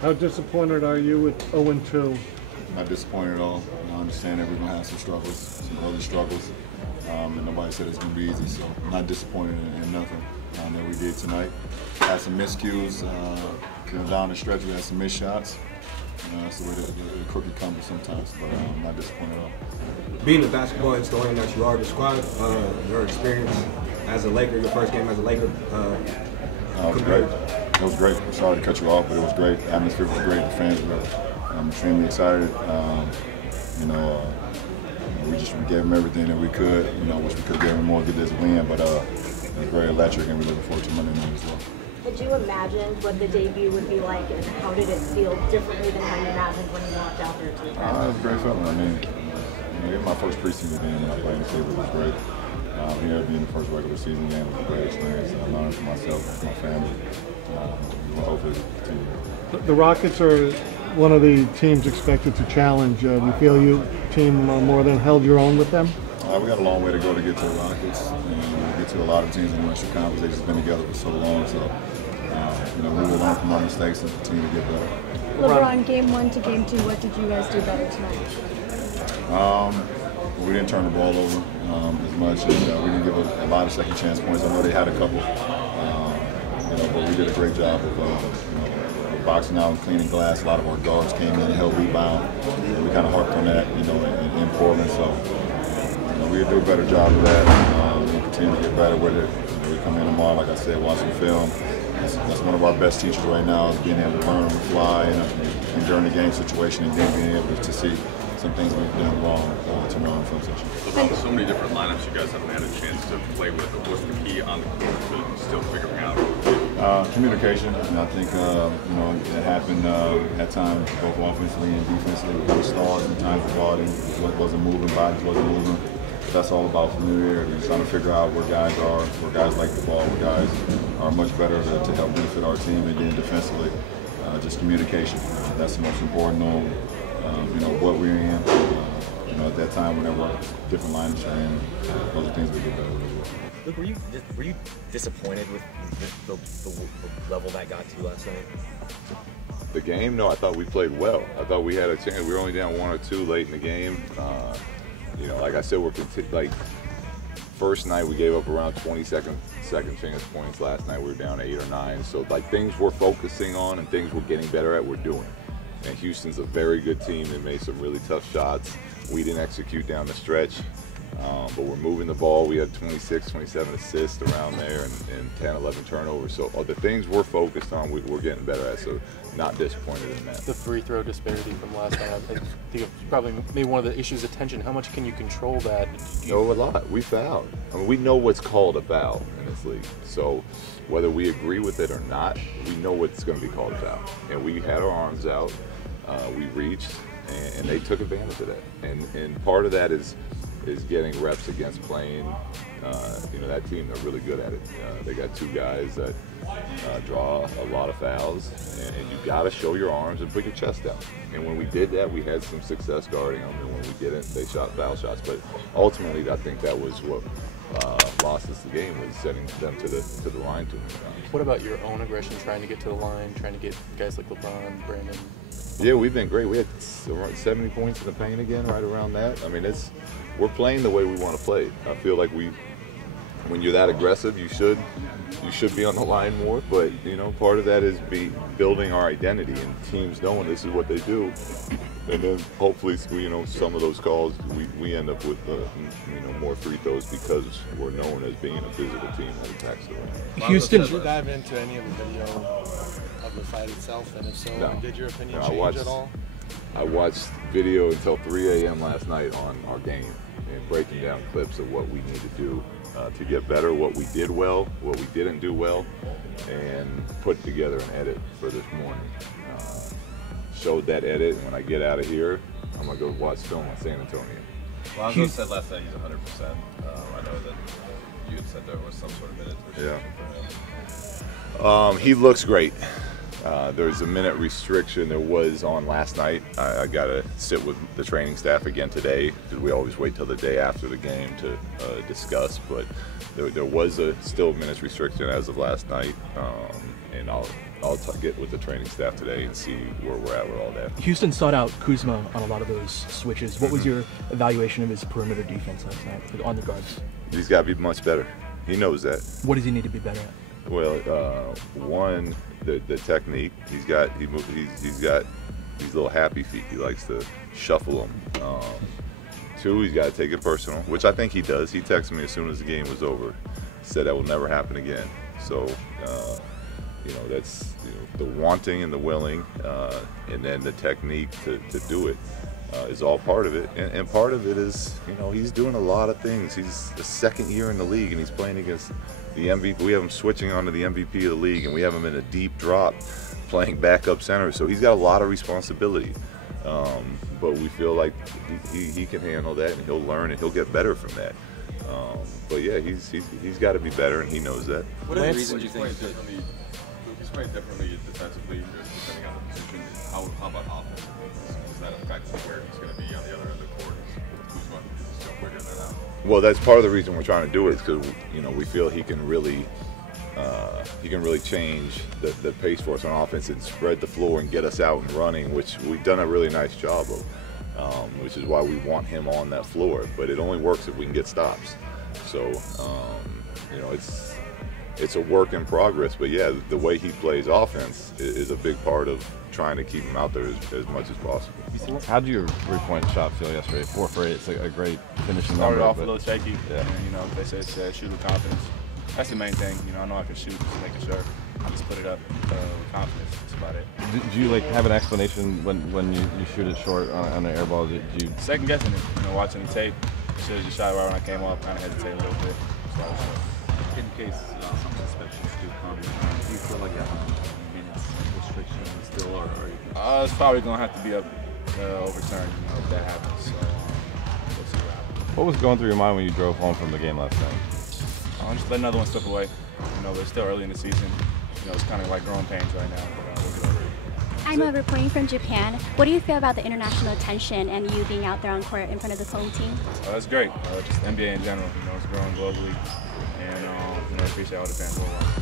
How disappointed are you with 0-2? Not disappointed at all. I understand that we're going to have some struggles, some early struggles, and nobody said it's going to be easy, so I'm not disappointed in nothing that we did tonight. Had some miscues, down the stretch we had some missed shots. That's the way the cookie crumbles sometimes, but I'm not disappointed at all. Being the basketball historian that you are, describe your experience as a Laker, your first game as a Laker. It was great. It was great. Sorry to cut you off, but it was great. The atmosphere was great. The fans were extremely excited. We gave them everything that we could. I wish we could have given them more to get this win, but it was very electric, and we're looking forward to Monday night as well. Had you imagined what the debut would be like, and how did it feel differently than how you imagined when you walked out there to the crowd? It was a great feeling. I mean, it was my first preseason game when I played in Cleveland. It was great. Here being the first regular season game was a great experience. I learned for myself and for my family. We'll hopefully continue. The Rockets are one of the teams expected to challenge. Do you feel your team more than held your own with them? We got a long way to go to get to the Rockets, and get to a lot of teams in the Western Conference. They've just been together for so long, so we will learn from our mistakes and continue to get better. LeBron, game 1 to game 2, what did you guys do better tonight? We didn't turn the ball over as much, and we didn't give a lot of second chance points. I know they had a couple, but we did a great job of boxing out and cleaning glass. A lot of our guards came in and held rebound, and we kind of harped on that, in Portland. So we'll do a better job of that. We'll continue to get better with it. We come in tomorrow, like I said, watch some film. That's one of our best teachers right now, is being able to learn on the fly and during the game situation, and then being able to see some things we've done wrong to learn from session. So many different lineups you guys haven't had a chance to play with. What's the key on the court to still figuring out? Communication, and I think it happened at times both offensively and defensively. We kind of stalled in times the ball wasn't moving, bodies wasn't moving. But that's all about familiarity, trying to figure out where guys are, where guys like the ball, where guys are much better to help benefit our team, and then defensively, just communication. That's the most important. What we're in. At that time, whenever different lineups are in, those are things we get better with. Luke, were you disappointed with the level that got to last night? The game? No, I thought we played well. I thought we had a chance. We were only down 1 or 2 late in the game. Like I said, first night we gave up around 20 second chance points. Last night we were down 8 or 9. So things we're focusing on and things we're getting better at, we're doing. And Houston's a very good team. They made some really tough shots. We didn't execute down the stretch, but we're moving the ball. We had 26, 27 assists around there and 10, 11 turnovers. So the things we're focused on, we're getting better at. So not disappointed in that. The free throw disparity from last night, I think it's probably maybe one of the issues of tension. How much can you control that? No, a lot. We fouled. I mean, we know what's called a foul in this league. So whether we agree with it or not, we know what's going to be called a foul. And we had our arms out. We reached, and they took advantage of that. And part of that is getting reps against playing. That team, they're really good at it. They got 2 guys that draw a lot of fouls, and you got to show your arms and put your chest down. And when we did that, we had some success guarding them. And when we didn't, they shot foul shots. But ultimately, I think that was what lost us the game, was setting them to the line too many times. What about your own aggression, trying to get to the line, trying to get guys like LeBron, Brandon? Yeah, we've been great. We had around 70 points in the paint again, right around that. I mean, we're playing the way we want to play. I feel like when you're that aggressive, you should be on the line more. But part of that is building our identity and teams knowing this is what they do. And then hopefully, some of those calls we end up with more free throws because we're known as being a physical team that attacks the rim. Houston, did you dive into any of the video of the fight itself, and if so, No. did your opinion No, change at all? I watched video until 3 a.m. last night on our game and breaking down clips of what we need to do to get better, what we did well, what we didn't do well, and put together an edit for this morning. Showed that edit, and when I get out of here, I'm going to go watch film on San Antonio. Lonzo said last night he's 100%. I know that you had said there was some sort of minute. Yeah. He looks great. There's a minute restriction. There was on last night. I got to sit with the training staff again today because we always wait till the day after the game to discuss. But there was still minutes restriction as of last night, and I'll get with the training staff today and see where we're at with all that. Houston sought out Kuzma on a lot of those switches. What was your evaluation of his perimeter defense last night on the guards? He's got to be much better. He knows that. What does he need to be better at? Well, one, the technique. He's got these little happy feet. He likes to shuffle them. Two, he's got to take it personal, which I think he does. He texted me as soon as the game was over, said that will never happen again. So, that's the wanting and the willing, and then the technique to do it is all part of it. And part of it is, he's doing a lot of things. He's the second year in the league, and he's playing against the MVP. We have him switching onto the MVP of the league, and we have him in a deep drop playing backup center. So he's got a lot of responsibility. But we feel like he can handle that, and he'll learn, and he'll get better from that. But yeah, he's got to be better, and he knows that. What are the reasons you think he's playing differently defensively, depending on the position? How about offense? Does that affect where he's going to be on the other end of the court? Kuzma still figuring that out. Well, that's part of the reason we're trying to do it, is because we feel he can really change the pace for us on offense and spread the floor and get us out and running, which we've done a really nice job of, which is why we want him on that floor. But it only works if we can get stops. So, it's a work in progress. But yeah, the way he plays offense is a big part of trying to keep him out there as much as possible. How did your three-point shot feel yesterday? 4 for 8. It's a great finishing Started number. Off a little shaky, yeah. And they said shoot with confidence. That's the main thing. I know I can shoot, just making sure I just put it up with confidence. That's about it. Did you have an explanation when you shoot it short on an air ball? Did you second guessing it? Watching the tape, should have just shot right when I came off. Kind of hesitated a little bit. In case some suspensions do come, do you feel like you have minutes restriction still, or are you? It's probably gonna have to be overturned if that happens. So we'll see what happens. What was going through your mind when you drove home from the game last night? Just let another one slip away. But it's still early in the season. It's kind of like growing pains right now. But we'll get over it. I'm reporting from Japan. What do you feel about the international attention and you being out there on court in front of the home team? That's great. Just the NBA in general. It's growing globally, and I appreciate all the fans worldwide.